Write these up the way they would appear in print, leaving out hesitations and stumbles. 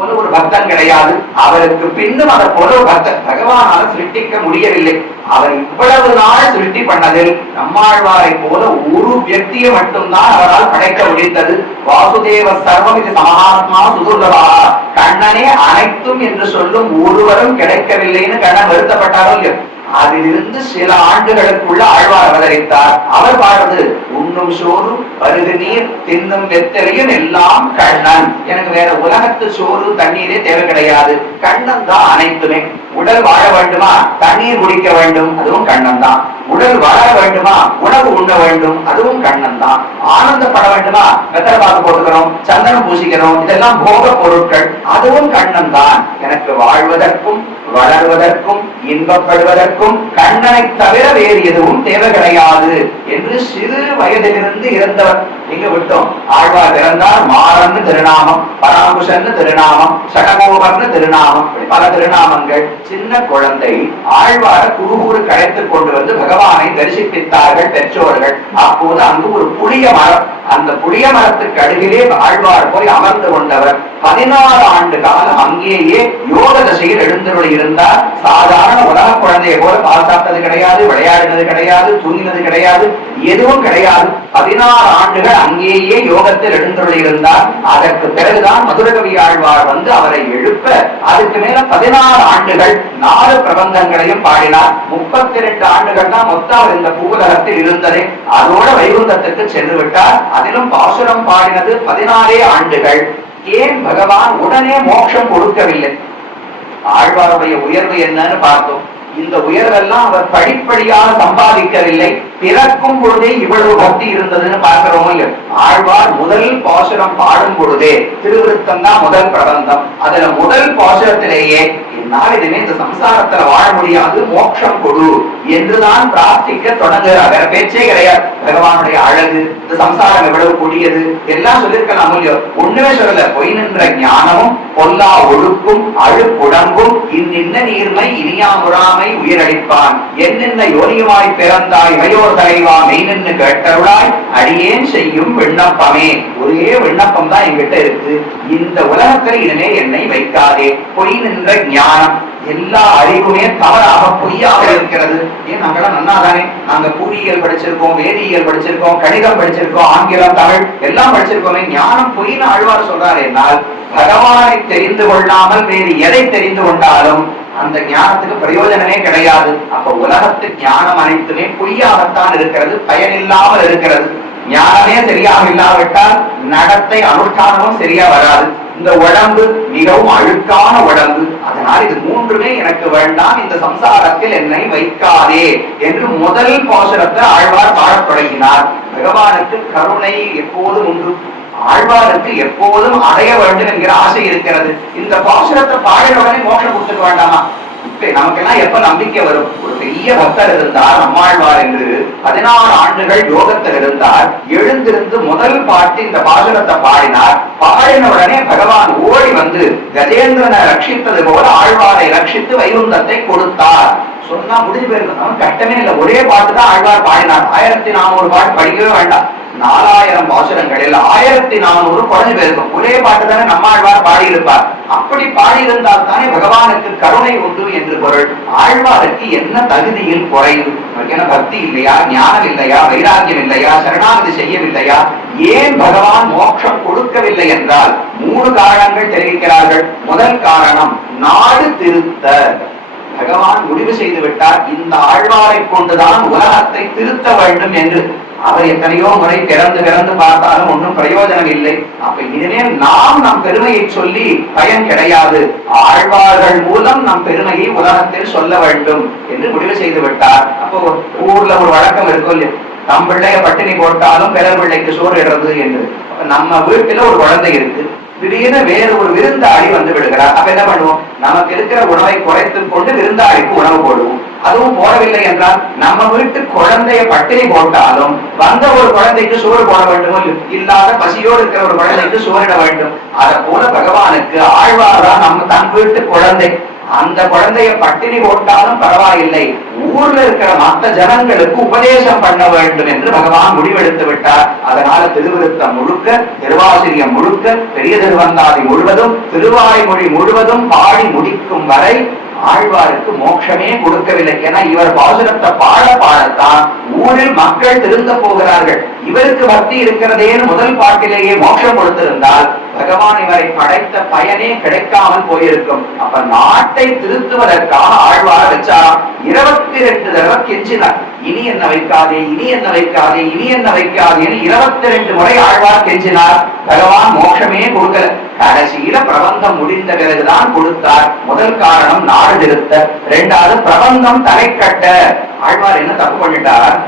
போல ஒரு பக்தன் கிடையாது. அவருக்கு பின்னும் அதை போல ஒரு பக்தன் பகவானால சிருஷ்டிக்க முடியவில்லை. அவர் இவ்வளவு நாள் சிருஷ்டி பண்ணதில் நம்மாழ்வாரை போல ஒரு வியக்தியை மட்டும்தான் அவரால் படைக்க முடிந்தது. வாசுதேவ சர்வம் இது சமஹாத்மா சுதுர்லபா, கண்ணனே அனைத்தும் என்று சொல்லும் ஒருவரும் கிடைக்கவில்லைன்னு கண்ணன் வருத்தப்பட்டாரோ இல்லையோ, அதிலிருந்து சில ஆண்டுகளுக்குள்ள ஆழ்வார் அவதரித்தார். அவர் பாடுறது உண்ணும் சோறு பருகு நீர் தின்னும் வெத்தலையும் எல்லாம் கண்ணன். எனக்கு வேற உலகத்து சோறு தண்ணீரே தேவை கிடையாது, கண்ணன் தான் அனைத்துமே. உடல் வாழ வேண்டுமா, தண்ணீர் குடிக்க வேண்டும், அதுவும் கண்ணன் தான். உடல் வளர வேண்டுமா, உணவு உண்ண வேண்டும், அதுவும் கண்ணன் தான். ஆனந்தப்பட வேண்டுமா, வெத்தலை பாக்கு போட்டுக்கிறோம், சந்தனம் பூசிக்கிறோம், இதெல்லாம் போக பொருட்கள், அதுவும் கண்ணன் தான். எனக்கு வாழ்வதற்கும் வளர்வதற்கும் இன்பப்படுவதற்கும் கண்ணனை தவிர வேறு எதுவும் தேவை கிடையாது என்று சிறு வயதிலிருந்து இருந்தவர். எங்க விட்டோம், ஆழ்வார் பிறந்தார் மாறன்னு திருநாமம், பராங்குஷன்னு திருநாமம், சடகோபர்னு திருநாமம், பல திருநாமங்கள். சின்ன குழந்தை ஆழ்வார குருகூரு கழைத்துக் கொண்டு வந்து பகவானை தரிசிப்பித்தார்கள் பெற்றோர்கள். அப்போது அங்கு ஒரு புளிய மரம், அந்த புளிய மரத்துக்கு அருகிலே ஆழ்வார் போய் அமர்ந்து கொண்டவர். 14 ஆண்டு காலம் அங்கேயே யோக தசையில் எழுந்தருளி இருந்தார். சாதாரண உலக குழந்தையை போல பால் சாப்பிட்டது கிடையாது, விளையாடினது கிடையாது, தூங்கினது கிடையாது, எதுவும் கிடையாது. 14 ஆண்டுகள் அங்கேயே யோகத்தில் எழுந்தருளி இருந்தார். அதற்கு பிறகுதான் மதுரகவி ஆழ்வார் வந்து அவரை எழுப்ப, அதுக்கு மேல 14 ஆண்டுகள் 4 பிரபந்தங்களையும் பாடினார். 32 ஆண்டுகள் தான் மொத்தம் இந்த பூவுலகத்தில் இருந்ததே. அதோட வைகுந்தத்துக்கு சென்று விட்டார். அதிலும் பாசுரம் பாடினது 14 ஆண்டுகள். ஏன் பகவான் உடனே மோட்சம் கொடுக்கவில்லை? ஆழ்வாருடைய உயர்வு என்னன்னு பார்த்தோம். இந்த உயர்வெல்லாம் அவர் படிப்படியாக சம்பாதிக்கவில்லை. பிறக்கும் பொழுதே இவ்வளவு பக்தி இருந்ததுன்னு பார்க்கிறோம் இல்ல. ஆழ்வார் முதல் பாசுரம் பாடும் பொழுதே, திருவிருத்தம் தான் முதல் பிரபந்தம், அதுல முதல் பாசுரத்திலேயே என்னால் இதுவே இந்த சம்சாரத்துல வாழ முடியாது, மோட்சம் கொடு என்றுதான் பிரார்த்திக்க தொடங்குகிறார். வேற பேச்சே கிடையாது. பகவானுடைய அழகு, இந்த சம்சாரம் எவ்வளவு கொடியது எல்லாம் சொல்லிருக்கலாம் இல்லையோ, ஒண்ணுமே சொல்லல. பொய் நின்ற ஞானமும் பொல்லா ஒழுக்கும் அழுக்குடம்பும் இன்னின்ன நீர்மை இனியா முறாமை உயிரளிப்பான் என்னென்ன யோனியுமாய் பிறந்தாய் இமையோர் தலைவா மெய் நின்று கேட்டருளாய் அடியேன் செய்யும் விண்ணப்பமே. ஒரே விண்ணப்பம் தான் என்கிட்ட இருக்கு, இந்த உலகத்தில் இனிமே என்னை வைக்காதே. பொய் நின்ற ஞானம், எல்லா அறிவுமே தவறாக பொய்யாக இருக்கிறது. ஏன் நாங்களாம் நன்னாதானே, நாங்க புவியியல் படிச்சிருக்கோம், வேதியியல் படிச்சிருக்கோம், கணிதம் படிச்சிருக்கோம், ஆங்கிலம் தமிழ் எல்லாம் படிச்சிருக்கோமே. ஞானம் பொய்னு ஆழ்வார் சொல்றாரு என்னால் பகவானை தெரிந்து கொள்ளாமல் வேறு எதை தெரிந்து கொண்டாலும் அந்த ஞானத்துக்கு பிரயோஜனமே கிடையாது. அப்ப உலகத்து ஞானம் அனைத்துமே பொய்யாகத்தான் இருக்கிறது, பயனில்லாமல் இருக்கிறது. ஞானமே சரியாக இல்லாவிட்டால் நடத்தை அனுஷ்டானமும் சரியா வராது. இந்த உடம்பு மிகவும் அழுக்கான உடம்பு, அதனால் இது மூன்றுமே எனக்கு வேண்டாம், இந்த சம்சாரத்தில் என்னை வைக்காதே என்று முதல் பாசுரத்தை ஆழ்வார் பாடத் தொடங்கினார். பகவானுக்கு கருணை எப்போதும் உண்டு. ஆழ்வாருக்கு எப்போதும் அடைய வேண்டும் என்கிற ஆசை இருக்கிறது. இந்த பாசுரத்தை பாடின உடனே மோட்சம் கொடுத்துக்க வேண்டாமா? நமக்கெல்லாம் எப்ப நம்பிக்கை வரும்? ஒரு பெரிய பக்தர் இருந்தார் நம்மாழ்வார் என்று, 14 ஆண்டுகள் யோகத்தில் இருந்தார். எழுந்திருந்து முதல் பாட்டு இந்த பாசுரத்தை பாடினார். பாடின உடனே பகவான் ஓடி வந்து கஜேந்திரனை ரட்சித்தது போல ஆழ்வாரை ரட்சித்து வைகுந்தத்தை கொடுத்தார். சொன்னா முடிஞ்சு போயிருக்கோம், கட்டமே இல்லை. ஒரே பாட்டு தான் ஆழ்வார் பாடினார். 1400 பாட்டு படிக்கவே வேண்டாம். 4000 பாசுரங்களில் 1400 குறைஞ்சு போயிருக்கும். ஒரே பாட்டு தானே நம்மாழ்வார் பாடியிருப்பார். அப்படி பாடியிருந்தால் தானே பகவானுக்கு கருணை உண்டு என்று பொருள். ஆழ்வாருக்கு என்ன தகுதியில் குறைவு? என்ன பக்தி இல்லையா, ஞானம் இல்லையா, வைராக்கியம் இல்லையா, சரணாகதி செய்யவில்லையா? ஏன் பகவான் மோட்சம் கொடுக்கவில்லை என்றால் 3 காரணங்கள் தெரிவிக்கிறார்கள். முதல் காரணம் நாடு திருத்த. பகவான் முடிவு செய்து விட்டார், இந்த ஆழ்வாரை கொண்டுதான் உலகத்தை திருத்த வேண்டும் என்று. அவர் எத்தனையோ முறை பிறந்து பார்த்தாலும் ஒன்றும் பிரயோஜனம் இல்லை. அப்ப இனிமேல் நாம் நம் பெருமையை சொல்லி பயன் கிடையாது, ஆழ்வார்கள் மூலம் நம் பெருமையை உலகத்தில் சொல்ல வேண்டும் என்று முடிவு செய்து விட்டார். அப்போ ஊர்ல ஒரு வழக்கம் இருக்கும், நம் பிள்ளைய பட்டினி போட்டாலும் பிறர் பிள்ளைக்கு சோறு இடுறது என்று. நம்ம வீட்டுல ஒரு குழந்தை இருக்கு, திடீர்னு வேறு ஒரு விருந்தாளி வந்து விடுகிறார். அப்ப என்ன பண்ணுவோம்? நமக்கு இருக்கிற உணவை குறைத்துக் கொண்டு விருந்தாளிக்கு உணவு போடுவோம். அதுவும் போடவில்லை என்றால் நம்ம வீட்டு குழந்தைய பட்டினி போட்டாலும் வந்த ஒரு குழந்தைக்கு சோறு போட வேண்டும், இல்லாத பசியோடு இருக்கிற ஒரு குழந்தைக்கு சோறிட வேண்டும். அதை போல பகவானுக்கு ஆழ்வார்தான் நம்ம தன் வீட்டு குழந்தை. அந்த குழந்தைய பட்டினி போட்டாலும் பரவாயில்லை, ஊர்ல இருக்கிற மற்ற ஜனங்களுக்கு உபதேசம் பண்ண வேண்டும் என்று பகவான் முடிவெடுத்து விட்டார். அதனால திருவிருத்தம் முழுக்க, திருவாசிரியம் முழுக்க, பெரிய திருவந்தாதி முழுவதும், திருவாய்மொழி முழுவதும் பாடி முடிக்கும் வரை ஆழ்வாருக்கு மோட்சமே கொடுக்கவில்லை. ஏன்னா இவர் பாசுரத்தை பாட பாடத்தான் ஊரில் மக்கள் திருந்த போகிறார்கள். இவருக்கு பக்தி இருக்கிறதேன்னு முதல் பாட்டிலேயே மோட்சம் கொடுத்திருந்தால் பகவான் இவரை படைத்த பயனே கிடைக்காமல் போயிருக்கும். அப்ப நாட்டை திருத்துவதற்காக ஆழ்வார் வச்சாராம். 22 தடவை கெஞ்சினார், இனி என்ன வைக்காதே, இனி என்ன வைக்காதே, இனி என்ன வைக்காதேன்னு 22 முறை ஆழ்வார் கெஞ்சினார். பகவான் மோட்சமே கொடுக்கல. கடைசியில பிரபந்தம் முடிந்த பிறகுதான் கொடுத்தார். முதல் காரணம் நாடு திருத்த, இரண்டாவது பிரபந்தம் தலை கட்ட. ஆழ்வார் என்ன தப்பு பண்ணிட்டார்?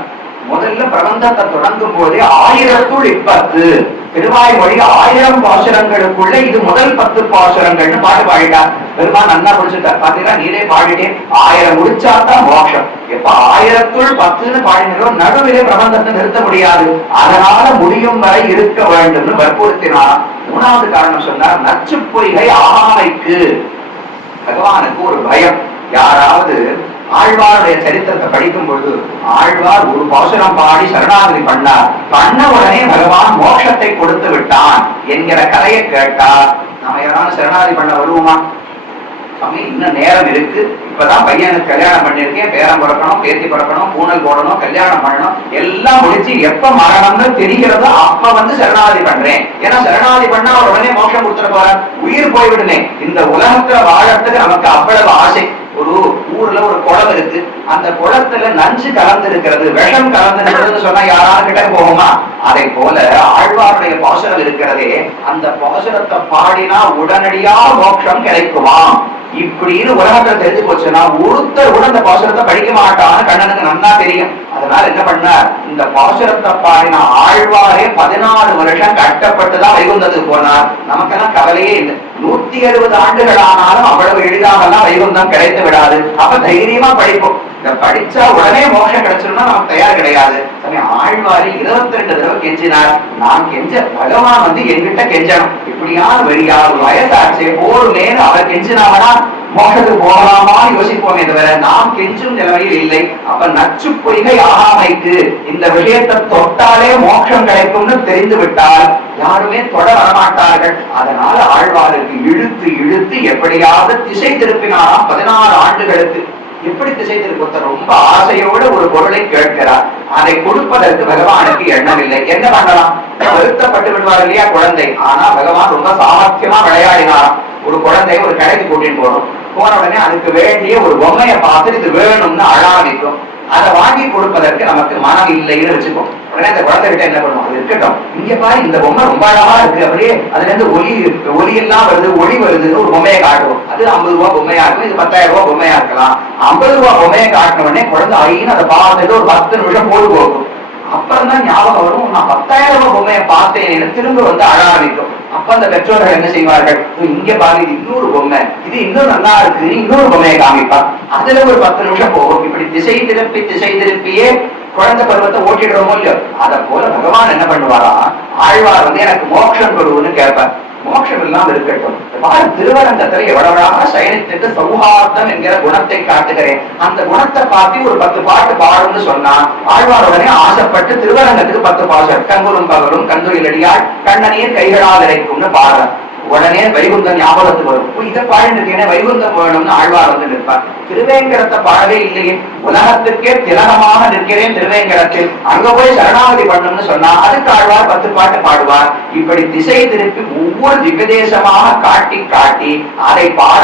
முதல்ல பிரபந்தத்தை தொடங்கும் போதே 1000 திருவாய்மொழி 1000 பாசுரங்களுக்குள்ள இது முதல் 10 பாசுரங்கள்னு பாட்டு பாடிட்டார். பெருமான் நன்னா முடிச்சுட்டார். பாத்தீங்கன்னா நீரே பாடிட்டே 1000 முடிச்சாதான் மோட்சம். எப்ப 1000 பாடினோம் நடுவிலே பிரபந்தத்தை நிறுத்த முடியாது. அதனால முடியும் வரை இருக்க வேண்டும்னு வற்புறுத்தினார். மூணாவது காரணம் சொன்னார், நச்சு பொய்கை ஆமைக்கு. பகவானுக்கு ஒரு பயம். யாராவது ஆழ்வாருடைய சரித்திரத்தை படிக்கும் பொழுது ஆழ்வார் ஒரு பாசுரம் பாடி சரணாகதி பண்ண உடனே பகவான் மோட்சத்தை கொடுத்து விட்டான் என்கிற கதையை கேட்டா நாம யாராவது சரணாகதி பண்ண வருவோமா? இன்னும் நேரம் இருக்கு, இப்பதான் பையனுக்கு கல்யாணம் பண்ணிருக்கேன், பேரம் பிறக்கணும், பேத்தி பிறக்கணும், பூனல் போடணும், கல்யாணம் பண்ணணும், எல்லாம் முடிச்சு எப்ப மரணம்னு தெரிகிறதோ அப்ப சரணாகதி பண்றேன். ஏன்னா சரணாகதி பண்ணா உடனே மோட்சம் கொடுத்துட போற, உயிர் போய்விடுனே. இந்த உலகத்துல வாழறதுக்கு நமக்கு அவ்வளவு ஆசை. ஒரு ஊர்ல ஒரு குளம் இருக்கு, அந்த குளத்துல நஞ்சு கலந்து இருக்கிறது, விஷம் கலந்து இருக்கிறது சொன்னா யாராவது கிட்ட போகுமா? அதை போல ஆழ்வாருடைய பாசுரம் இருக்கிறதே, அந்த பாசுரத்தை பாடினா உடனடியா மோட்சம் கிடைக்குமா இப்படின்னு உலகத்துல தெரிஞ்சு போச்சுன்னா ஒருத்தர் கூட அந்த பாசுரத்தை படிக்க மாட்டான்னு கண்ணனுக்கு நன்னா தெரியும். அதனால என்ன பண்ணார், இந்த பாசுரத்தை பாடின ஆழ்வாரே 14 வருஷம் கட்டப்பட்டுதான் வைகுந்தத்துக்கு போனார். நமக்கெல்லாம் கவலையே இல்லை. 160 ஆண்டுகள் ஆனாலும் அவ்வளவு எளிதாகலாம் வைகுந்தம் கிடைத்து விடாது. அப்ப தைரியமா படிப்போம். இத படிச்சா உடனே மோட்சம் கிடைச்சிருந்தா நமக்கு தயார் கிடையாது. ஆழ்வாரி 22 தடவை கெஞ்சினார். நான் கெஞ்ச பகவான் என்கிட்ட கெஞ்சணும், இப்படியாவது வெளியாவது வயசாட்சி போருமே அவர் கெஞ்சினாவனா மோட்சத்துக்கு போகலாமா யோசிப்போமே தவிர நாம் கெஞ்சும் நிலைமையில் இல்லை. அப்ப நச்சு பொய்கை ஆகாமைக்கு இந்த விஷயத்தை தொட்டாலே மோட்சம் கிடைக்கும்னு தெரிந்து விட்டால் யாருமே தொட வரமாட்டார்கள். அதனால ஆழ்வாருக்கு இழுத்து இழுத்து எப்படியாவது திசை திருப்பினாராம் 16 ஆண்டுகளுக்கு. எப்படி திசை திருப்பத்த ரொம்ப ஆசையோடு ஒரு பொருளை கேட்கிறார். அதை கொடுப்பதற்கு பகவானுக்கு எண்ணமில்லை. என்ன பண்ணலாம்? வருத்தப்பட்டு விடுவார் இல்லையா குழந்தை. ஆனா பகவான் ரொம்ப சாமர்த்தியமா விளையாடினாராம். ஒரு குழந்தை ஒரு கடைக்கு கூட்டின்னு போனோம். போன உடனே அதுக்கு வேண்டிய ஒரு பொம்மையை பார்த்து இது வேணும்னு அழாமிக்கும். அதை வாங்கி கொடுப்பதற்கு நமக்கு மனம் இல்லைன்னு வச்சுக்கோ. உடனே அந்த குழந்தை கிட்ட என்ன பண்ணுவோம், அது இருக்கட்டும், இங்க பாரு இந்த பொம்மை ரொம்ப அழகா இருக்கு, அப்படியே அதுல இருந்து ஒலி எல்லாம் வருது, ஒளி வருதுன்னு ஒரு பொம்மையை காட்டுவோம். அது 50 ரூபாய் பொம்மையா இருக்கும், இது 10,000 ரூபாய் பொம்மையா இருக்கலாம். 50 ரூபாய் பொம்மையை காட்டின உடனே குழந்தை ஐன்னு அதை பார்த்துட்டு ஒரு 10 நிமிஷம் போது போகும். அப்புறம் தான் ஞாபகம் வரும், நான் 10,000 ரூபாய் பொம்மையை பார்த்தேன், திரும்ப அழ ஆரம்பிக்கும். அப்ப அந்த பெற்றோர்கள் என்ன செய்வார்கள், இங்க பாரு இது இன்னொரு பொம்மை, இது இன்னும் நல்லா இருக்கு, இன்னொரு பொம்மையை காமிப்பா. அதுல ஒரு 10 நிமிஷம் போகும். இப்படி திசை திருப்பியே குழந்தை பருவத்தை ஓட்டிடுறோமோ இல்லையோ, அத போல பகவான் என்ன பண்ணுவாரா, ஆழ்வார் எனக்கு மோட்சம் கொடுன்னு கேட்பார். மோட்சம் இல்லாம இருக்கட்டும், திருவரங்கத்துல எவ்வளவு சயனித்துக்கு சௌஹார்தம் என்கிற குணத்தை காட்டுகிறேன், அந்த குணத்தை பார்த்து ஒரு 10 பாட்டு பாடும்னு சொன்னா ஆழ்வார் உடனே ஆசைப்பட்டு திருவரங்கத்துக்கு 10 பாசம் கங்குரும் பகலும் கந்துயிலடியால் கண்ணநீர் கைகளால் இறைக்கும்னு பாடுறார். உடனே வைகுந்தம் ஞாபகத்துக்கு வரும். இதை பாடிட்டு வைகுந்தம் வேணும்னு ஆழ்வார் நிற்பார். திருவேங்கடத்தை பாடவே இல்லையே, உலகத்துக்கே திலகமாக நிற்கிறேன் திருவேங்கடத்தில், அங்க போய் சரணாகதி பண்ணணும்னு சொன்னா அதுக்கு ஆழ்வார் 10 பாட்டு பாடுவார். இப்படி திசை திருப்பி ஒவ்வொரு திவ்யதேசமாக காட்டி காட்டி அதை பாட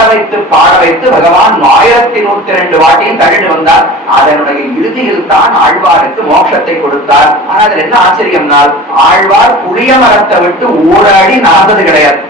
வைத்து பகவான் 1102 வாட்டியும் தள்ளிட்டு வந்தார். அதனுடைய இறுதியில் தான் ஆழ்வாருக்கு மோட்சத்தை கொடுத்தார். ஆனா அதுல என்ன ஆச்சரியம்னால், ஆழ்வார் புளிய மரத்தை விட்டு ஓடாடி நடந்தது கிடையாது.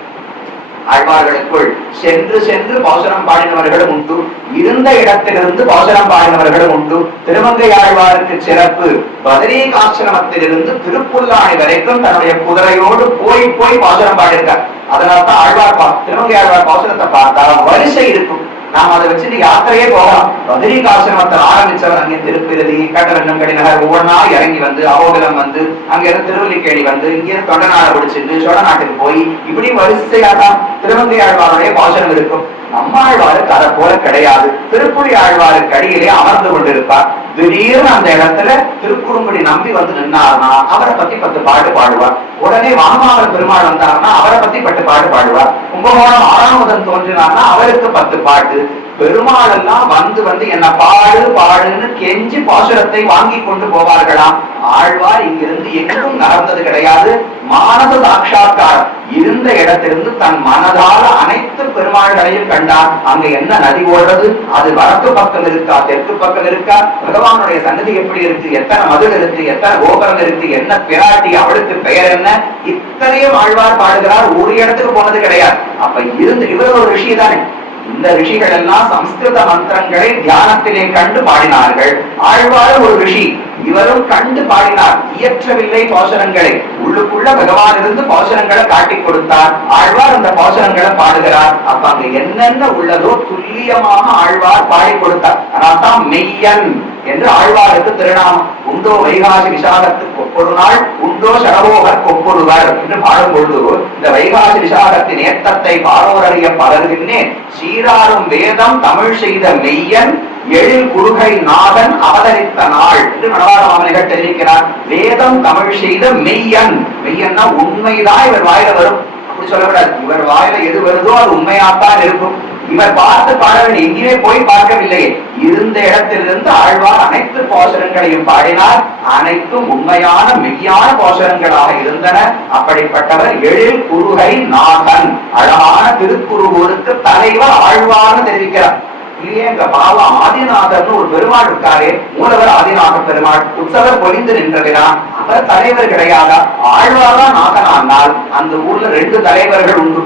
ஆழ்வார்களுக்குள் சென்று சென்று பாசுரம் பாடினவர்களும் உண்டு, இருந்த இடத்திலிருந்து பாசுரம் பாடினவர்களும் உண்டு. திருமங்கை ஆழ்வாருக்கு சிறப்பு, பதரீகாசிரமத்திலிருந்து திருப்புல்லாணி வரைக்கும் தன்னுடைய குதிரையோடு போய் பாசுரம் பாடியிருக்கார். அதனால்தான் ஆழ்வார் திருமங்கை ஆழ்வார் பாசுரத்தை பார்த்தா வரிசை இருக்கும். நாம் அதை வச்சுட்டு யாத்திரையே போகலாம். பதரீகாசிரமத்தை ஆரம்பிச்சவர் அங்கே திருப்பிரதி, கட்டரண்டம், கடிநகர் ஒவ்வொன்னா இறங்கி வந்து அவோகலம் வந்து அங்கிருந்து திருவல்லிக்கேணி வந்து இங்கிருந்து தொண்டநாடு பிடிச்சிட்டு சோழ நாட்டுக்கு போய் இப்படி வரிசையா தான் திருமங்கை ஆழ்வாருடைய பாசனம் இருக்கும். நம்மாழ்வாருக்கு அதை போல கிடையாது. திருப்புலி ஆழ்வாருக்கு அடியிலே அமர்ந்து கொண்டிருப்பார். திடீர்னு அந்த இடத்துல திருக்குறுங்குடி நம்பி வந்து நின்னார்னா அவரை பத்தி 10 பாட்டு பாடுவார். உடனே வானமாவல் பெருமாள் வந்தார்னா அவரை பத்தி 10 பாட்டு பாடுவார். கும்பகோணம் ஆறாமுதன் தோன்றினார்னா அவருக்கு 10 பாட்டு. பெருமாள் எல்லாம் வந்து வந்து என்ன பாடு பாடுன்னு கெஞ்சி பாசுரத்தை வாங்கி கொண்டு போவார்களாம். ஆழ்வார் இங்கிருந்து எங்கும் நகர்ந்தது கிடையாது. மானத சாட்சா்காரம் இருந்த இடத்திலிருந்து தன் மனதால அனைத்து பெருமாள்களையும் கண்டார். அங்க என்ன நதி ஓடுறது, அது வடக்கு பக்கம் இருக்கா தெற்கு பக்கம் இருக்கா, பகவானுடைய சன்னதி எப்படி இருக்கு, எத்தனை மதுள் இருக்கு, எத்தனை கோபுரம் இருக்கு, என்ன பிராட்டி, அவளுக்கு பெயர் என்ன, இத்தனையும் ஆழ்வார் பாடுகிறார். ஒரு இடத்துக்கு போனது கிடையாது. அப்ப இருந்து இவர் ஒரு ரிஷி தானே. இந்த ரிஷிகள் எல்லாம் சம்ஸ்கிருத மந்திரங்களை தியானத்திலே கண்டு பாடினார்கள். ஆழ்வார் ஒரு ரிஷி, இவரும் கண்டு பாடினார். இயற்றவில்லை பாசுரங்களை, உள்ளுக்குள்ள பகவான் இருந்து பாசுரங்களை காட்டி கொடுத்தார். ஆழ்வார் அந்த பாசுரங்களை பாடுகிறார். அப்ப அங்க என்னென்ன உள்ளதோ துல்லியமாக ஆழ்வார் பாடி கொடுத்தார். அதான் மெய்யன் என்று ஆழ்வாருக்கு திருநாமம். உண்டோ வைகாசி விசாகத்துக்கு ஒப்பொரு நாள், உண்டோ சடவோகர் கொப்பொருவர் என்று பாடும்பொழுது இந்த வைகாசி விசாகத்தின் ஏத்தத்தை பாரோரறிய பலர்கின்றே சீராரும் வேதம் தமிழ் செய்த மெய்யன் எழில் குருகை நாதன் அவதரித்த நாள் என்று மணவாள மாமனிகள் தெரிவிக்கிறார். வேதம் தமிழ் செய்த மெய்யன், மெய்யன்னா உண்மைதான் இவர் வாயில வரும், அப்படி சொல்லக்கூடாது. இவர் வாயில எது வருதோ அது உண்மையாத்தான் இருக்கும். இவர் பார்த்து பாடவில்லை, எங்கேயுமே போய் பார்க்கவில்லை. இருந்த இடத்திலிருந்து ஆழ்வார் அனைத்து பாசுரங்களையும் பாடினார். அனைத்தும் உண்மையான மெய்யான பாசுரங்களாக இருந்தன. அப்படிப்பட்டவர் எழில் குருகை நாதன், அழகான திருக்குறுகூருக்கு தலைவர் ஆழ்வார்னு தெரிவிக்கிறார். இல்லையே எங்க பாவா ஆதிநாதன் ஒரு பெருமாள் இருக்காரே, மூலவர் ஆதிநாத பெருமாள், உற்சவர் பொழிந்து நின்றவினார். அவர் தலைவர் கிடையாதா? ஆழ்வார்தான் நாதனானால் அந்த ஊர்ல 2 தலைவர்கள் உண்டு.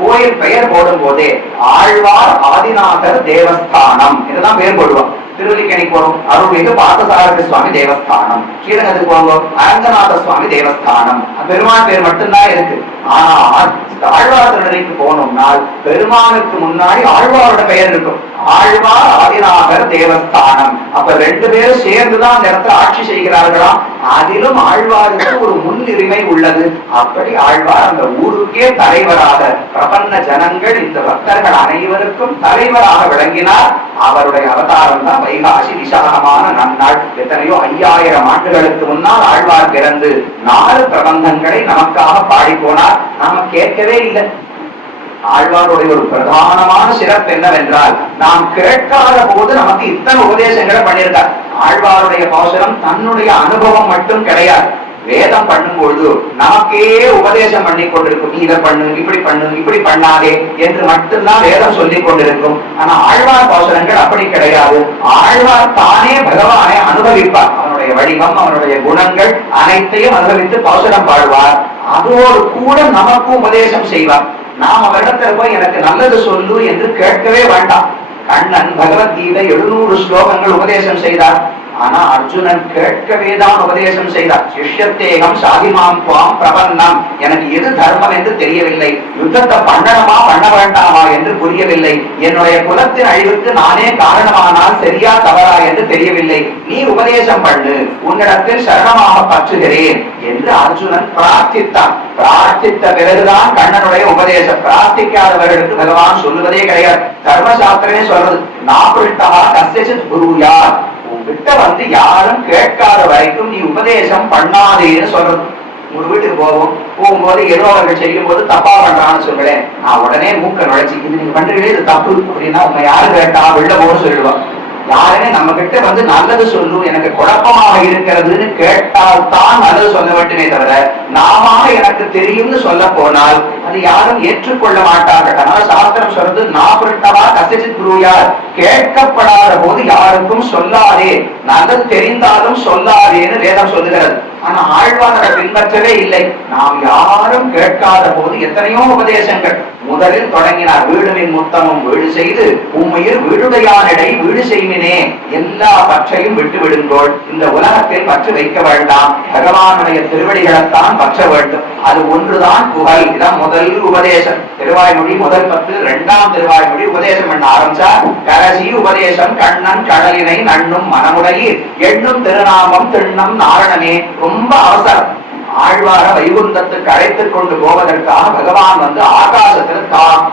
கோயில் பெயர் போடும் போதே ஆழ்வார் ஆதிநாதர் தேவஸ்தானம் என்றுதான் பெயர் போடுவோம். திருவல்லிக்கேணி போறோம், அருள்மிகு பார்த்தசாரதி சுவாமி தேவஸ்தானம். கீழங்கத்துக்கு போவோம், அரங்கநாத சுவாமி தேவஸ்தானம். பெருமாள் பேர் மட்டும்தான் இருக்கு. ஆனால் ஆழ்வார் திருநறைக்கு போனோம்னால் பெருமானுக்கு முன்னாடி ஆழ்வாரோட பெயர் இருக்கும். ஆழ்வார் ஆதிநாதர் தேவஸ்தானம். அப்ப 2 பேரும் சேர்ந்துதான் அந்த இடத்துல ஆட்சி செய்கிறார்களாம். அதிலும் ஆழ்வாருக்கு ஒரு முன்னுரிமை உள்ளது. அப்படி ஆழ்வார் அந்த ஊருக்கே தலைவராக, பிரபன்ன ஜனங்கள் இந்த பக்தர்கள் அனைவருக்கும் தலைவராக விளங்கினார். அவருடைய அவதாரம் தான் வைகாசி விசாகமான நன்னாள். எத்தனையோ 5000 ஆண்டுகளுக்கு முன்னால் ஆழ்வார் பிறந்து 4 பிரபந்தங்களை நமக்காக பாடி போனார். நாம கேட்கவே இல்லை. ஆழ்வாருடைய ஒரு பிரதானமான சிறப்பு என்னவென்றால், நாம் கேட்காத போது நமக்கு இத்தனை உபதேசங்களை பண்ணியிருக்கார். ஆழ்வாருடைய பாசுரம் தன்னுடைய அனுபவம் மட்டும் கிடையாது. வேதம் பண்ணும்பொழுது நமக்கே உபதேசம் பண்ணி கொண்டிருக்கும். நீ இதை பண்ணு, இப்படி பண்ணு, இப்படி பண்ணாதே என்று மட்டும்தான் வேதம் சொல்லிக் கொண்டிருக்கும். ஆனா ஆழ்வார் பாசுரங்கள் அப்படி கிடையாது. ஆழ்வார் தானே பகவானை அனுபவிப்பார். அவனுடைய வடிவம், அவனுடைய குணங்கள் அனைத்தையும் அனுபவித்து பாசுரம் பாடுவார். அதோடு கூட நமக்கும் உபதேசம் செய்வார். நாம் அவரிடத்துல போய் எனக்கு நல்லது சொல்லு என்று கேட்கவே வேண்டாம். கண்ணன் பகவத்கீதை 700 ஸ்லோகங்கள் உபதேசம் செய்தார். ஆனா அர்ஜுனன் கேட்கவே தான் உபதேசம் செய்தார். சிஷ்யத்தேகம் சாதிமாம் துவாம் பிரபன்னம், எனக்கு எது தர்மம் என்று தெரியவில்லை, யுத்தத்தை பண்ணணுமா பண்ண வேண்டாமா என்று புரியவில்லை, என்னுடைய குலத்தின் அழிவுக்கு நானே காரணமானால் சரியா தவறா என்று தெரியவில்லை, நீ உபதேசம் பண்ணு, உன்னிடத்தில் சரணமாக பற்றுகிறேன் என்று அர்ஜுனன் பிரார்த்தித்தான். பிரார்த்தித்த பிறகுதான் கண்ணனுடைய உபதேசம். பிரார்த்திக்காதவர்களுக்கு பகவான் சொல்லுவதே கிடையாது. தர்மசாஸ்திரமே சொல்றது, நாபுரித்தா கஸ்யசித் குருயார், கிட்ட வந்து யாரும் கேட்காத வரைக்கும் நீ உபதேசம் பண்ணாதேன்னு சொல்றது. ஒரு வீட்டுக்கு போகும்போது ஏதோ அவர்கள் செய்யும் போது தப்பா பண்றான்னு சொல்றேன், நான் உடனே மூக்க நுழைச்சி இது நீங்க பண்றீங்களே இது தப்பு அப்படின்னா உங்க யாரு கேட்டா வெளில போக சொல்லிடுவான். யாருமே நம்ம கிட்ட வந்து நல்லது சொல்லு, எனக்கு குழப்பமாக இருக்கிறதுன்னு கேட்டால் தான் நல்லது சொல்ல வேண்டுமே தவிர நாம எனக்கு தெரியும்னு சொல்ல போனால் அது யாரும் ஏற்றுக்கொள்ள மாட்டார்கள். அதனால சாஸ்திரம் சொல்றது, நாபுரித்தவா கசிச்சித் குருயார், கேட்கப்படாத போது யாருக்கும் சொல்லாதே, நல்லது தெரிந்தாலும் சொல்லாதேன்னு வேதம் சொல்லுகிறது. ஆனா ஆழ்வார் அதை பின்பற்றவே இல்லை. நாம் யாரும் கேட்காத போது எத்தனையோ உபதேசங்கள். முதலில் தொடங்கினார், வீடுமின் முத்தமும் வீடு செய்து உண்மையில் வீடுடையானிடை வீடு செய்மினே, எல்லா பற்றையும் விட்டு விடுங்கோள், இந்த உலகத்தில் பற்று வைக்க வேண்டாம், பகவானுடைய திருவடிகளைத்தான் பற்ற வேண்டும், அது ஒன்றுதான் புகழ். இதான் முதல் உபதேசம். திருவாய்மொழி முதல் 10, 2ஆம் திருவாய்மொழி உபதேசம் பண்ண ஆரம்பிச்சார். கடைசி உபதேசம், கண்ணன் கடலினை நண்ணும் மனமுடையீர் எண்ணும் திருநாமம் திண்ணம் நாரணமே. ரொம்ப அவசரம். ஆழ்வார் நம்மாழ்வார வைகுந்தத்துக்கு அழைத்துக் கொண்டு போவதற்காக பகவான் வந்து ஆகாசத்தில்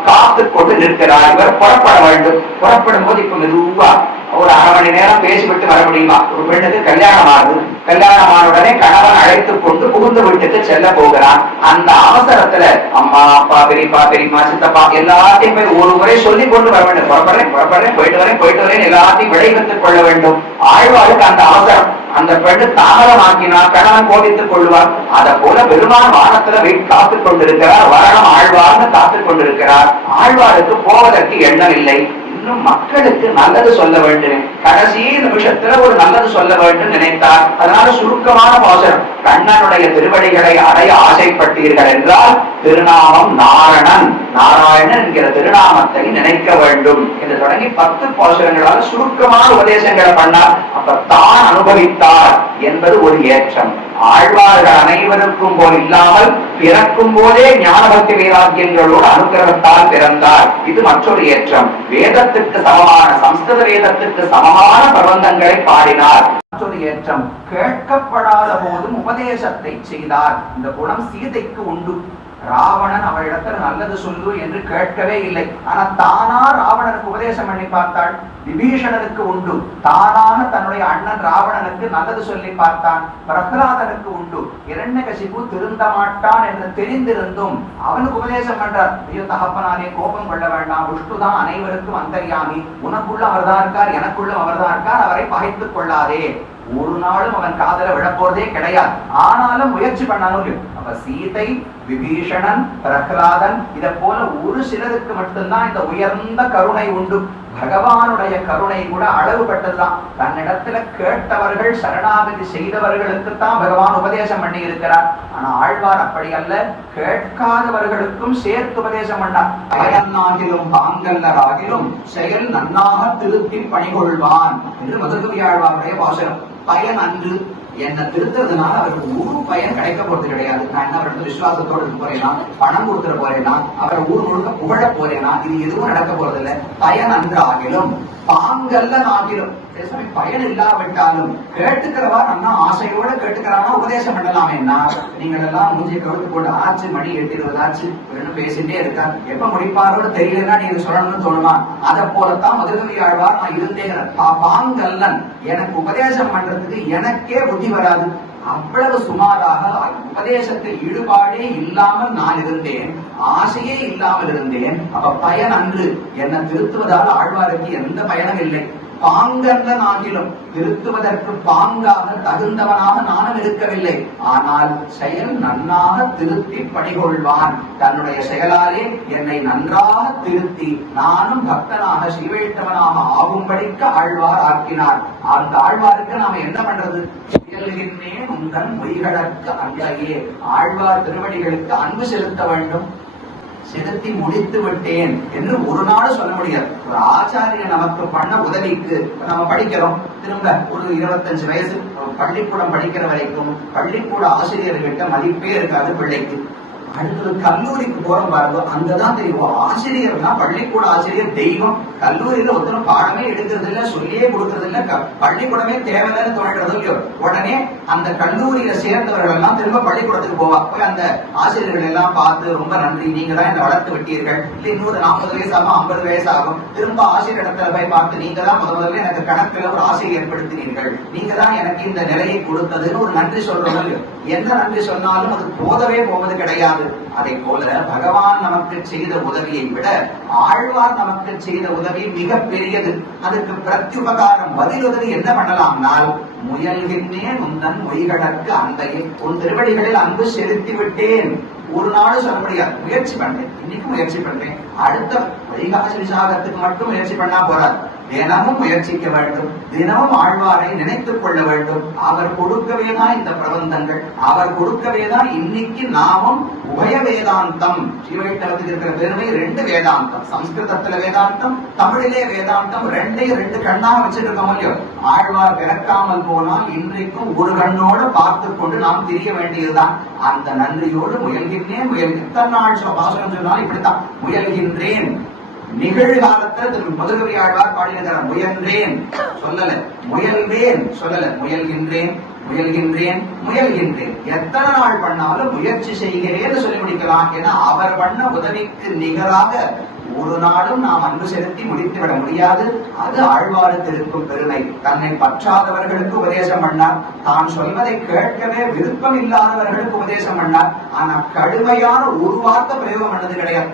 காத்து கொண்டு நிற்கிறார். இவர் புறப்பட வேண்டும். புறப்படும் போது இப்ப மெதுவா ஒரு அரை மணி நேரம் பேசிவிட்டு வர முடியுமா? ஒரு பெண்ணுக்கு கல்யாணம் ஆகுது. கல்யாணமான உடனே கணவன் அழைத்துக் கொண்டு புகுந்து வீட்டுக்கு செல்ல போகிறான். அந்த அவசரத்துல அம்மா அப்பா பெரியப்பா பெரியம்மா சித்தப்பா எல்லாத்தையும் போய் ஒரு முறை சொல்லி கொண்டு வர வேண்டும். புறப்படுறேன் போயிட்டு வரேன் எல்லாத்தையும் விடைபெற்றுக் கொள்ள வேண்டும். ஆழ்வாருக்கு அந்த அவசரம். அந்த பெண்ணு தாமதமாக்கினார், கணவன் கோபித்துக் கொள்வார். அத போல பெருமான் வானத்துல வீட்டு காத்துக் கொண்டிருக்கிறார். வரணம் ஆழ்வார்னு காத்துக் கொண்டிருக்கிறார். ஆழ்வாருக்கு போவதற்கு எண்ணம் இல்லை. இன்னும் மக்களுக்கு நல்லது சொல்ல வேண்டும். கடைசி நிமிஷத்துல ஒரு நல்லது சொல்ல வேண்டும் நினைத்தார். அதனால சுருக்கமான பாசுரம். கண்ணனுடைய திருவடிகளை அடைய ஆசைப்பட்டீர்கள் என்றால் திருநாமம் நாரணன், நாராயணன் என்கிற திருநாமத்தை நினைக்க வேண்டும் என்று தொடங்கி 10 பாசுரங்களால் சுருக்கமான உபதேசங்களை பண்ணார். அப்ப தான் அனுபவித்தார் என்பது ஒரு ஏற்றம். ஆழ்வார்கள் அனைவருக்கும் போல் இல்லாமல் பிறக்கும் போதே ஞானபக்தி வைராக்கியங்களோடு அனுகிரகத்தால் பிறந்தார். இது மற்றொரு ஏற்றம். வேதத்துக்கு சமமான, சம்ஸ்கிருத வேதத்துக்கு சமமான பிரபந்தங்களை பாடினார். மற்றொரு ஏற்றம், கேட்கப்படாத போதும் உபதேசத்தை செய்தார். இந்த குணம் சீதைக்கு உண்டு. ராவணன் அவளிடத்தில் நல்லது சொல்லு என்று கேட்கவே இல்லை. ஆனா தானா ராவணனுக்கு உபதேசம் பண்ணி பார்த்தாள். விபீஷணனுக்கு உண்டு. தானாக தன்னுடைய அண்ணன் ராவணனுக்கு நல்லது சொல்லி பார்த்தான். பிரகலாதனுக்கு உண்டு. இரண்யகசிபு திருந்த மாட்டான் என்று தெரிந்திருந்தும் அவனுக்கு உபதேசம் பண்றார். ஐயோ தகப்பனாரே, கோபம் கொள்ள வேண்டாம். விஷ்ணுதான் அனைவருக்கும் அந்தர்யாமி. உனக்குள்ள அவர்தான் இருக்கார், எனக்குள்ளும் அவர்தான் இருக்கார். அவரை பகைத்துக் கொள்ளாதே. ஒரு நாளும் அவன் காதல விழப்போறதே கிடையாது. ஆனாலும் முயற்சி பண்ணாலும். அப்ப சீதை, விபீஷணன், பிரகலாதன் இதை போல ஒரு சிலருக்கு மட்டும்தான் இந்த உயர்ந்த கருணை உண்டு. பகவானுடைய கருணை கூட அளவுபட்டதுதான். தன்னிடத்துல கேட்டவர்கள், சரணாகதி செய்தவர்களுக்குத்தான் பகவான் உபதேசம் பண்ணி இருக்கிறார். ஆனா ஆழ்வார் அப்படி அல்ல, கேட்காதவர்களுக்கும் சேர்த்து உபதேசம் பண்ணார். பயனாகிலும் பாங்கல்லராகிலும் செயல் நன்னாக திருத்தி பணிகொள்வான் என்று மதுரகவி ஆழ்வாருடைய பாசனம். பயன் அன்று என்னை திருத்துறதுனால அவருக்கு ஒரு பயன் கிடைக்க போறது கிடையாது. நான் என்ன அவருக்கு விசுவாசத்தோடு இருக்க போறேனா, பணம் கொடுத்துட போறேனா, அவரை ஊர் முழுக்க புகழ போறேனா, இது எதுவும் நடக்க போறது இல்லை. பயன் அன்று ஆகிலும் பாங்கல்ல ஆகிலும், பயன் இல்லாவிட்டாலும் கேட்டுக்கிறவா நம்ம ஆசையோட கேட்டுக்கிறானா உபதேசம் பண்ணலாமேன்னா, நீங்கள் எல்லாம் மூஞ்சி கவுத்து போட்டு ஆச்சு, மணி 8:20 ஆச்சு, பேசிட்டே இருக்கா, எப்ப முடிப்பாரோடு தெரியலன்னா நீங்க சொல்லணும்னு தோணுமா? அதை போலத்தான் மதுரகவி ஆழ்வார் நான் இருந்தேன். பாங்கல்லன், எனக்கு உபதேசம் பண்றதுக்கு எனக்கே புத்தி வராது. அவ்வளவு சுமாராக உபதேசத்தில் ஈடுபாடே இல்லாமல் நான் இருந்தேன், ஆசையே இல்லாமல் இருந்தேன். அப்ப பயன் அன்று என்னை திருத்துவதால் ஆழ்வாருக்கு எந்த பயனும் இல்லை. பாங்கல்லன் ஆகிலும், திருத்துவதற்கு பாங்காக தகுந்தவனாக நானும் இருக்கவில்லை. ஆனால் செயல் நன்னாக திருத்தி பணிகொள்வான். தன்னுடைய செயலாலே என்னை நன்றாக திருத்தி நானும் பக்தனாக ஸ்ரீவைஷ்ணவனாக ஆகும்படிக்கு ஆழ்வார் ஆக்கினார். அந்த ஆழ்வாருக்கு நாம என்ன பண்றது? உந்தன் மொய்களுக்கு அன்றையே ஆழ்வார் திருவடிகளுக்கு அன்பு செலுத்த வேண்டும். செலுத்தி முடித்து விட்டேன் என்று ஒரு நாள் சொல்ல முடியாது. ஒரு ஆச்சாரியன் நமக்கு பண்ண உதவிக்கு நம்ம படிக்கிறோம். திரும்ப ஒரு 25 வயசு பள்ளிக்கூடம் படிக்கிற வரைக்கும் பள்ளிக்கூட ஆசிரியர்கிட்ட மதிப்பே இருக்காது பிள்ளைக்கு. அடுத்தது கல்லூரிக்கு போறோம் பாருங்க, அங்கதான் தெரியும் ஆசிரியர்னா பள்ளிக்கூட ஆசிரியர் தெய்வம். கல்லூரியில ஒருத்தரும் பாடமே எடுக்கிறது இல்ல, சொல்லியே கொடுக்கறது இல்ல, பள்ளிக்கூடமே தேவையில்லைன்னு தோன்றது இல்லையோ. உடனே அந்த கல்லூரியில சேர்ந்தவர்கள் எல்லாம் திரும்ப பள்ளிக்கூடத்துக்கு போவா. போய் அந்த ஆசிரியர்கள் எல்லாம் பார்த்து ரொம்ப நன்றி, நீங்க தான் என்னை வளர்த்து விட்டீர்கள். இல்ல இன்னொரு 40 வயசு ஆகும், 50 வயசு ஆகும், திரும்ப ஆசிரியர் இடத்துல போய் பார்த்து நீங்க தான் முதல்ல எனக்கு கணக்குல ஒரு ஆசையை ஏற்படுத்தினீர்கள், நீங்க தான் எனக்கு இந்த நிலையை கொடுத்ததுன்னு ஒரு நன்றி சொல்றது. எந்த நன்றி சொன்னாலும் அது போதவே போவது கிடையாது. அதை போல பகவான் நமக்கு செய்த உதவியை விட ஆழ்வார் நமக்கு செய்த உதவி மிக பெரியது. அதுக்கு பிரத்யுபகாரம் பதில் உதவி என்ன பண்ணலாம்னால், முயல்கின்றேன் உந்தன் மொய்களுக்கு அந்தையே, உன் திருவடிகளில் அன்பு செலுத்தி விட்டேன். ஒரு நாள் சொல்ல முடியாது, முயற்சி பண்றேன், இன்னைக்கு முயற்சி பண்றேன். அடுத்த வைகாசி விசாகத்துக்கு மட்டும் முயற்சி பண்ணா போறாது, தினமும் முயற்சிக்க வேண்டும். தினமும் ஆழ்வாரை நினைத்துக் கொள்ள வேண்டும். அவர் கொடுக்கவேதான் இந்த பிரபந்தங்கள், அவர் கொடுக்கவேதான் இன்னைக்கு நாமும் உபய வேதாந்தம். ஸ்ரீவைஷ்ணவத்துக்கு இருக்கிற பெருமை 2 வேதாந்தம், சம்ஸ்கிருதத்துல வேதாந்தம், தமிழிலே வேதாந்தம், 2 கண்ணாக வச்சுட்டு இருக்கோம் இல்லையோ. ஆழ்வார் பிறக்காமல் போனால் இன்றைக்கும் ஒரு கண்ணோட பார்த்து கொண்டு நாம் தெரிய வேண்டியதுதான். அந்த நன்றியோடு முயல்கின்றேன், எத்தனாள் பாசனம் சொன்னாலும் இப்படித்தான் முயல்கின்றேன். நிகழ்காலத்துல திரு மதுரகவி ஆழ்வார் பாடினார், முயன்றேன் சொல்லல, முயல்வேன் சொல்லல, முயல்கின்றேன். முயல்கின்றேன் முயல்கின்றேன், எத்தனை நாள் பண்ணாலும் முயற்சி செய்கிறேன்னு சொல்லி முடிக்கலாம். ஏன்னா அவர் பண்ண உதவிக்கு நிகராக ஒரு நாளும் நாம் அன்பு செலுத்தி முடித்துவிட முடியாது. அது ஆழ்வாருக்கு இருக்கும் பெருமை. தன்னை பற்றாதவர்களுக்கு உபதேசம் பண்ணார், தான் சொல்வதை கேட்கவே விருப்பம் இல்லாதவர்களுக்கு உபதேசம் பண்ணார். ஆனா கடுமையான ஒரு வார்த்தை பிரயோகம் பண்ணது கிடையாது.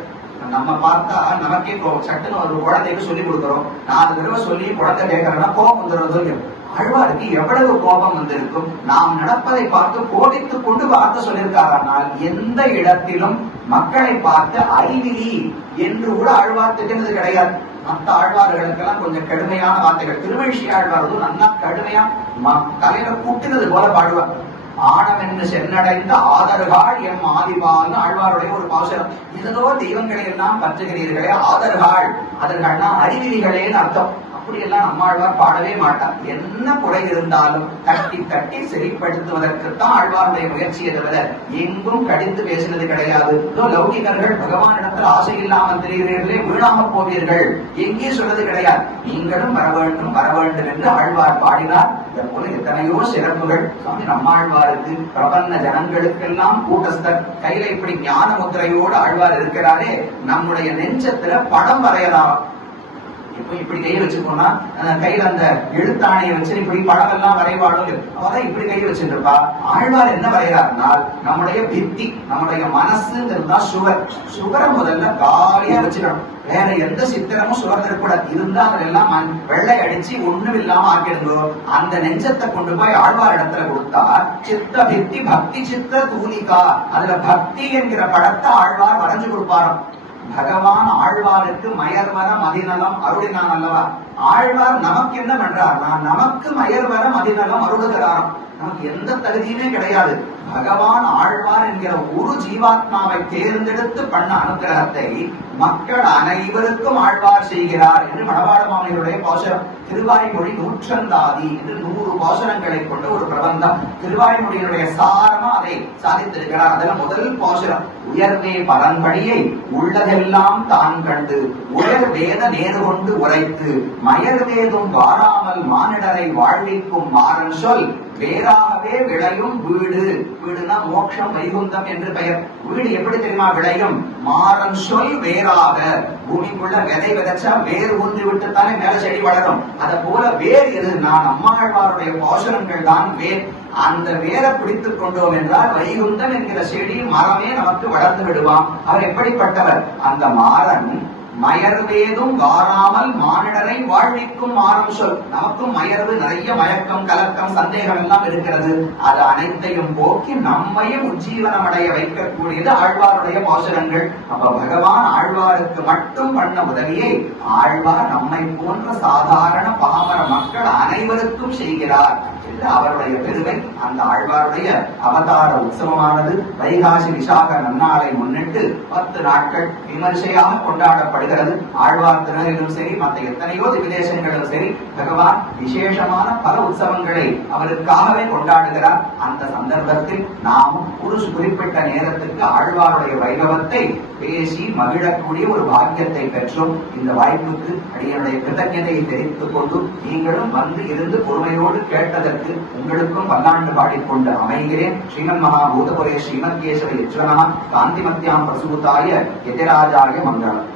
நம்ம பார்த்தா நமக்கே சட்டுன்னு ஒரு குழந்தைக்கு சொல்லி கொடுக்கிறோம், 4 தடவை சொல்லி குழந்தை கேட்கறதுனா கோபம் வந்துடுறதோ. ஆழ்வாருக்கு எவ்வளவு கோபம் வந்திருக்கும். நாம் நடப்பதை பார்த்து கோபித்துக் கொண்டு வார்த்தை சொல்லியிருக்காரானால் எந்த இடத்திலும் மக்களை பார்த்து அறிவிலி என்று கூட ஆழ்வார் திட்டினது கிடையாது. மற்ற ஆழ்வார்களுக்கெல்லாம் கொஞ்சம் கடுமையான வார்த்தைகள். திருவழிசி ஆழ்வார் நல்லா கடுமையா தலையில கூட்டினது போல பாடுவார். ஆணவென்று சென்னடைந்த ஆதர்காள் எம் ஆதிவான்னு ஆழ்வாருடைய ஒரு பாசுரம். ஏதோ தெய்வங்களை எல்லாம் பற்றுகிறீர்களே, ஆதர்காள், அதற்கான அறிவிலிகளேன்னு அர்த்தம். அப்படியெல்லாம் நம்மாழ்வார் பாடவே மாட்டார். என்ன குறை இருந்தாலும் தட்டி தட்டி சரிப்படுத்துவதற்குத்தான் ஆழ்வாருடைய முயற்சியை தவிர எங்கும் கடித்து பேசினது கிடையாது. லௌகிகர்கள் பகவானிடத்தில் ஆசை இல்லாமல் தெரிகிறீர்களே, வீணாம போவீர்கள் எங்கே சொல்றது கிடையாது. நீங்களும் வர வேண்டும் வர வேண்டும் என்று ஆழ்வார் பாடினார். இதை போல எத்தனையோ சிறப்புகள் சுவாமி நம்மாழ்வாருக்கு. பிரபன்ன ஜனங்களுக்கெல்லாம் கூட்டஸ்தர். கையில இப்படி ஞான முத்திரையோடு ஆழ்வார் இருக்கிறாரே, நம்முடைய நெஞ்சத்துல படம் வரையலாம். இப்படி கையை வச்சுக்கோனா கையில அந்த எழுத்தாணையை வச்சு இப்படி படம் எல்லாம் வரைவாடும். அவதான் இப்படி கையை வச்சுருப்பா. ஆழ்வார் என்ன வரைகிறார்னால் நம்முடைய பித்தி, நம்முடைய மனசுங்கிறது சுவர். சுவரை முதல்ல காலியா வச்சுக்கணும். வேற எந்த சித்திரமும் சுவர் இருக்கக்கூடாது. இருந்தா அதெல்லாம் வெள்ளை அடிச்சு ஒண்ணும் இல்லாம ஆக்கிடுங்கோ. அந்த நெஞ்சத்தை கொண்டு போய் ஆழ்வார் இடத்துல கொடுத்தா சித்த பித்தி பக்தி சித்த தூலிகா, அதுல பக்தி என்கிற படத்தை ஆழ்வார் வரைஞ்சு கொடுப்பாராம். பகவான் ஆழ்வாருக்கு மயர்வர மதிநலம் அருளினான் அல்லவா. ஆழ்வார் நமக்கு என்ன பண்றார்னா நமக்கு மயர்வர மதிநலம் அருளுகிறாராம். நமக்கு எந்த தகுதியுமே கிடையாது. பகவான் ஆழ்வார் என்கிற ஒரு ஜீவாத்மாவை தேர்ந்தெடுத்து பண்ண அனுகிரகத்தை மக்கள் அனைவருக்கும் ஆழ்வார் செய்கிறார் என்று மணவாள மாமனிகளுடைய பாசுரம். திருவாய்மொழி 100 என்று 100 பாசுரங்களை கொண்ட ஒரு பிரபந்தம். திருவாய்மொழியினுடைய சாரமா அதை சாதித்திருக்கிறார். அதில் முதல் பாசுரம், உயர்வே பரன்படியை உள்ளதெல்லாம் தான் கண்டு உயர் வேத நேரு கொண்டு உரைத்து மயர் வேதும் வாராமல் மானிடரை வாழ்விக்கும் மாறன் சொல் வேறாகவே விளையும் வீடு. வீடுனா மோட்சம் வைகுந்தம் என்று பெயர். வீடு எப்படி தெரியுமா விளையும்? மாறன் சொல் வேறாக. பூமிக்குள்ள விதை விதைச்சா வேறு ஊன்றி விட்டுத்தானே மேல செடி வளரும். அத போல வேர் எது? நான் நம்மாழ்வாருடைய பாசுரங்கள் தான் வேர். அந்த வேரை பிடித்துக் கொண்டோம் என்றால் வைகுந்தம் என்கிற செடி மரமே நமக்கு வளர்ந்து விடுவான். அவர் எப்படிப்பட்டவர்? அந்த மாறன் மயர்வேதும் வாராமல் மானிடரை வாழ்விக்கும் மாறும் சொல். நமக்கும் மயர்வு, நிறைய மயக்கம், கலக்கம், சந்தேகம் எல்லாம் இருக்கிறது. அது அனைத்தையும் போக்கி நம்மையும் உஜ்ஜீவனம் அடைய வைக்கக்கூடியது ஆழ்வாருடைய பாசுரங்கள். அப்ப பகவான் ஆழ்வாருக்கு மட்டும் பண்ண உதவியை ஆழ்வார் நம்மை போன்ற சாதாரண பாமர மக்கள் அனைவருக்கும் செய்கிறார் என்று அவருடைய பெருமை. அந்த ஆழ்வாருடைய அவதார உற்சவமானது வைகாசி விசாக நன்னாளை முன்னிட்டு 10 நாட்கள் விமர்சையாக கொண்டாடப்படுகிறது. ஆழ்வார் திருநகரிலும் சரி, மற்ற எத்தனையோ விதேசங்களிலும் சரி, பகவான் விசேஷமான பல உற்சவங்களை அவருக்காகவே கொண்டாடுகிறார். அந்த சந்தர்ப்பத்தில் நாமும் ஒரு குறிப்பிட்ட நேரத்துக்கு ஆழ்வாருடைய வைபவத்தை பேசி மகிழக்கூடிய ஒரு பாக்கியத்தை பெற்றோம். இந்த வாய்ப்புக்கு அடியனுடைய கிருத்தஜதையை தெரிவித்துக் கொண்டு நீங்களும் வந்து இருந்து பொறுமையோடு கேட்டதற்கு உங்களுக்கும் பல்லாண்டு பாடிக்கொண்டு அமைகிறேன். ஸ்ரீமன் மகாபூதபுரே ஸ்ரீமத் கேசவ யஜ்வனா காந்திமத்யாம் பிரசூதாய யதிராஜாய மங்களம்.